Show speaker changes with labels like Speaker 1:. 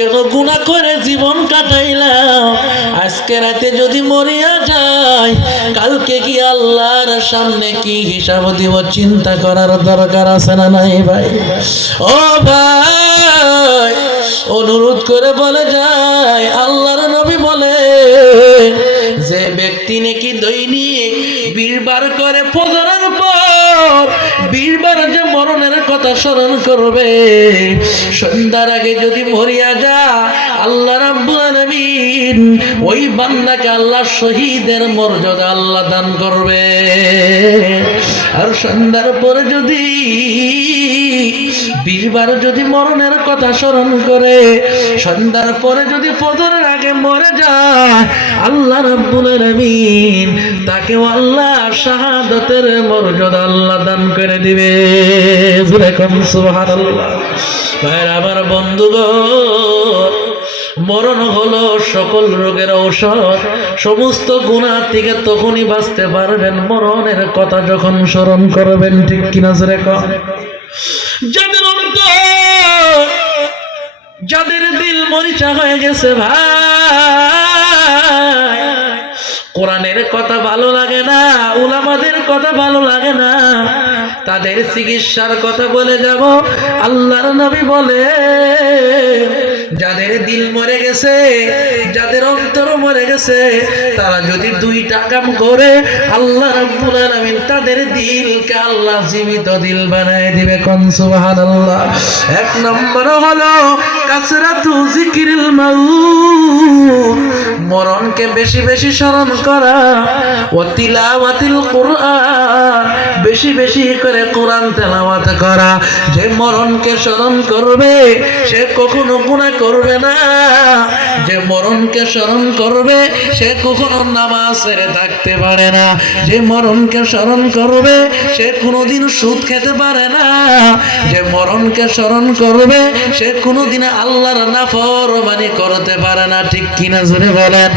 Speaker 1: কেন গুণা করে জীবন কাটাইলাম? আজকে রাতে যদি মরিয়া যায়, কালকে কি আল্লাহর সামনে কি হিসাব দিব? চিন্তা করার দরকার আছে না নাই ভাই? ও ভাই, অনুরোধ করে বলে যায় আল্লাহর নবী বলে, যে ব্যক্তি নাকি দৈনিক বীরবার করে ফজরের পর বীরবার যে মরণের কথা স্মরণ করবে সন্ধ্যার আগে যদি মরিয়া যা আল্লাহ রাব্বুল ওই বান্দাকে আল্লাহ শহীদের মর্যাদা আল্লাহ দান করবে। আর সন্ধ্যার পরে যদি বীরবার যদি মরণের কথা স্মরণ করে, সন্ধ্যার পরে যদি ফজরের আগে মরে যায়, আল্লাহ রাব্বুল আলামিন তাকে আল্লাহ শাহাদাতের মর্যাদা আল্লাহ দান করে দিবে। সুবহানাল্লাহ। ভাইরা, আমার বন্ধুগণ মরণ হলো সকল রোগের ঔষধ। সমস্ত গুণা থেকে তখনই বাঁচতে পারবেন, মরণের কথা যখন স্মরণ করবেন, ঠিক কিনা কন? যাদের যাদের দিল মরিচা হয়ে গেছে ভাই, কোরআনের কথা ভালো লাগে না, উলামাদের কথা ভালো লাগে না, তাদের চিকিৎসার কথা বলে যাব। আল্লাহর নবী বলে যাদের দিল মরে গেছে, যাদের অন্তর মরে গেছে, তারা যদি দুইটা কাম করে, আল্লাহ রাব্বুল আলামিন তাদের দিলকে আল্লাহ জীবিত দিল বানায় দিবে। কোন সুবহানাল্লাহ। এক নম্বর হলো কাসরাতু জিকিরিল মাউত। মরণকে বেশি বেশি স্মরণ করা ও তিলাওয়াতিল কোরআন। বেশি বেশি করে কোরআন তেলাওয়াত করা। যে মরণকে স্মরণ করবে, সে কখনো গুনাহ করবে না। যে মরণকে স্মরণ করবে, সে কখনো নামাজ ছেড়ে থাকতে পারে না। যে মরণকে স্মরণ করবে, সে কোনোদিন সুদ খেতে পারে না। যে মরণকে স্মরণ করবে, সে কোনোদিন আল্লাহর নাফরমানি করতে পারে না। ঠিক কিনা জুড়ে বলেন?